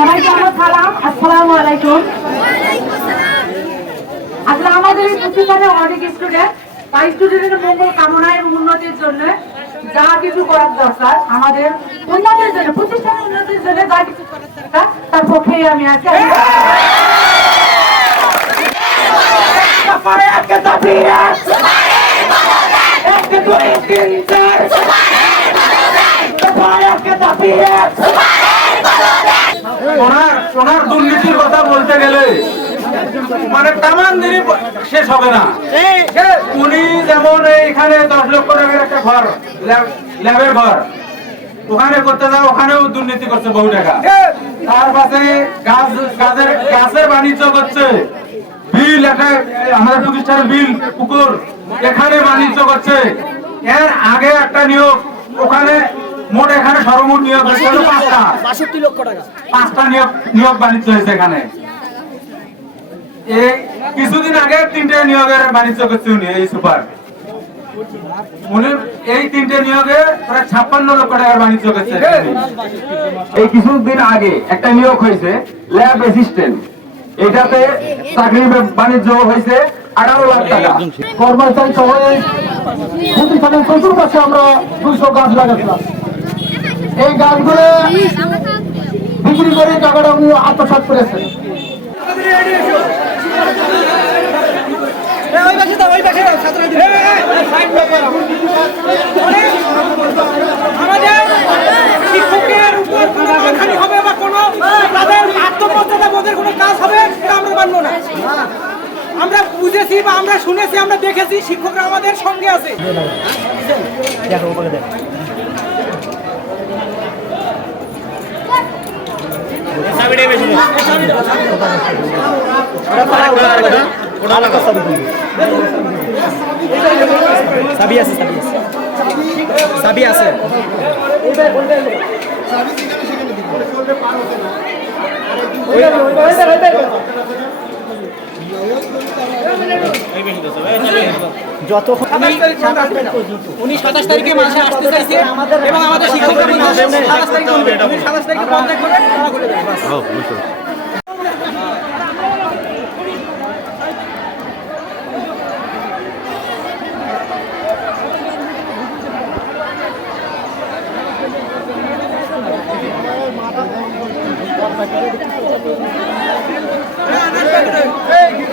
সবাইকে আমার সালাম। আসসালামু আলাইকুম। আসলে আমাদের প্রতিষ্ঠানে অনেক স্টুডেন্ট তাই স্টুডেন্টের মঙ্গল কামনা এবং উন্নতির জন্য যা কিছু করার দরকার, আমাদের উন্নতির জন্য প্রতিষ্ঠানের উন্নতির জন্য যা কিছু করার দরকার, তার পক্ষেই আমি আছি। Fire! ওনার ওনার দুর্নীতির কথা বলতে গেলে মানে তামান দিনই শেষ হবে না। উনি যেমন এখানে দশ লক্ষ টাকার একটা ঘর ল্যাবের ঘর ওখানে করতে যাও ওখানেও দুর্নীতি করছে বহু টাকা। তার পাশে গাছ গাছের গাছের বাণিজ্য করছে। বিল একটা আমাদের প্রতিষ্ঠানের বিল পুকুর এখানে বাণিজ্য করছে। এর আগে একটা নিয়োগ ওখানে মোট এখানে সর্বমোট নিয়োগ হয়েছে হলো পাঁচটা। বাষট্টি লক্ষ টাকা। পাঁচটা নিয়োগ নিয়োগ বাণিজ্য হয়েছে এখানে। এই কিছুদিন আগে তিনটে নিয়োগের বাণিজ্য করছে উনি এই সুপার। উনি এই তিনটে নিয়োগে প্রায় ছাপ্পান্ন লক্ষ টাকার বাণিজ্য করছে এই কিছুদিন আগে একটা নিয়োগ হয়েছে ল্যাব অ্যাসিস্ট্যান্ট। এটাতে চাকরি বাণিজ্য হয়েছে আঠারো লাখ টাকা। কর্মচারী সহ এই প্রতিষ্ঠানের চতুর্পাশে আমরা দুইশো গাছ লাগাচ্ছিলাম। এই গাছগুলো বিক্রি করে টাকাটা উনি আত্মসাৎ করেছেন আমরা বুঝেছি বা আমরা শুনেছি আমরা দেখেছি শিক্ষকরা আমাদের সঙ্গে আছে। চাবি আছে চাবি আছে। যতক্ষণ উনি সাতাশ তারিখে মাসে আসতে চাইছে এবং আমাদের শিক্ষকরা সাতাশ তারিখে সাতাশ তারিখে কন্ট্যাক্ট করে Hey!